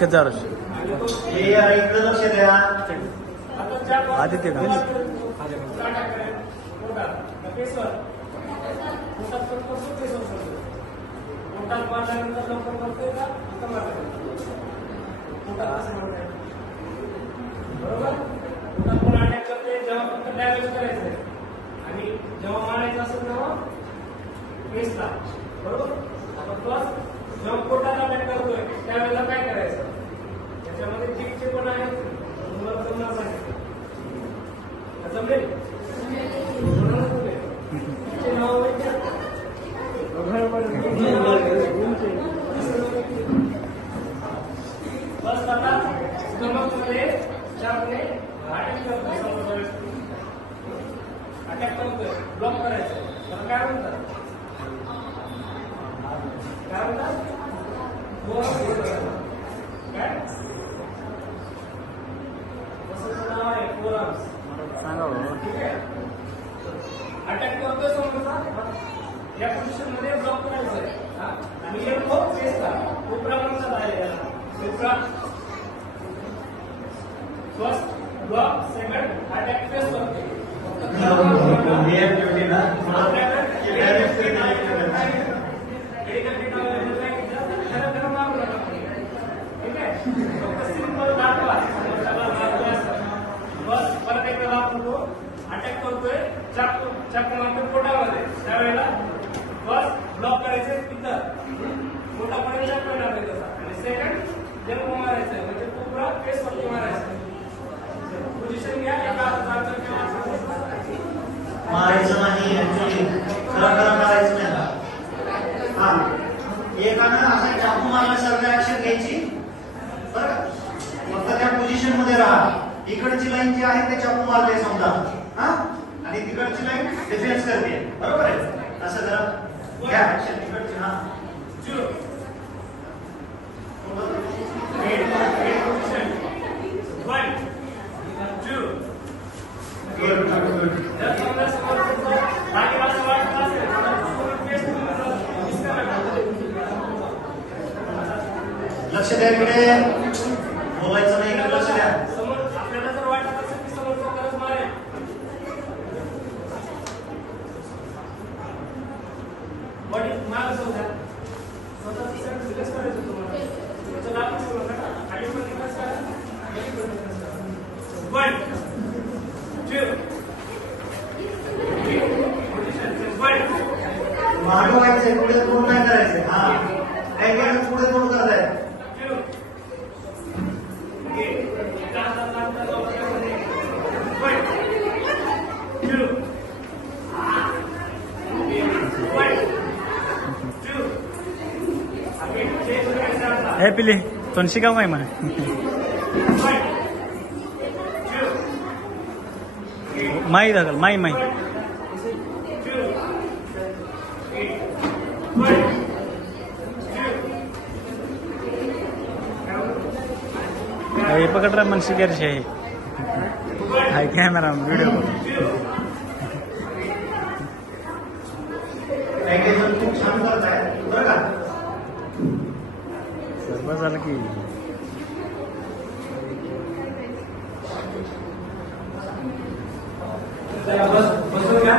एकच हजार आदित्य जेव्हा करायचं आणि जेव्हा मारायचं असेल तेव्हा वेस्टला बरोबर? चापने अटॅक करतोय समोरचा अटॅक करतोय ब्लॉक करायचं तर काय म्हणतात काय म्हणतात काय तसं नाव आहे फोरआर्म्स ठीक आहे attack block first block second attack face करते हे activity ना आपल्याकडे direct ठीक आहे फक्त सिंपल असं. बस परत एकदा अटॅक करतोय चाकू पोटामध्ये त्यावेळेला बस ब्लॉक करायचे तिथं पोटापर्यंत आणि सेकंड जन्म मारायचं म्हणजे कोपरा केस वरती मारायचं पोझिशन घ्या एका हाताचा किंवा असं. मारायचं नाही ऍक्च्युली खरं खरं मारायचं नाही हा एकानं चाकू मारल्यासारखं ऍक्शन घ्यायची? बरं? फक्त त्या पोझिशनमध्ये राहा. इकडची लाईन जी आहे ते चाकू मारते समजा. हा? आणि तिकडची लाईन डिफेन्स करते. बरोबर आहे? असं जरा घ्या ऍक्शन इकडची हा. Position. One, two. Good, good, good. जर समजा समोरचा बाकी असं वाटत असेल तर पूर्ण पेस्ट तुम्ही disconnect लक्ष द्या इकडे. बोलायचं नाही इकडे लक्ष द्या. आपल्याला जर वाटत असेल की समोरचा मारेल बॉडी माग समजा करायचं तुम्हाला त्याचं लाभ नका खाली पण करा पण करा वन टू मागं व्हायचंय पुढे तोंड नाही करायचंय हा. काही पुढे तोंड करताय टू ओके जास्त लागतं लोकांमध्ये one two one two okay change करायचं आता हे पिले तो शिकाव काय मग वन माई दाखल माई माई. हे पकड रा मन शिकायची आहे. Hi camera video सर्व झालं की बस बसून घ्या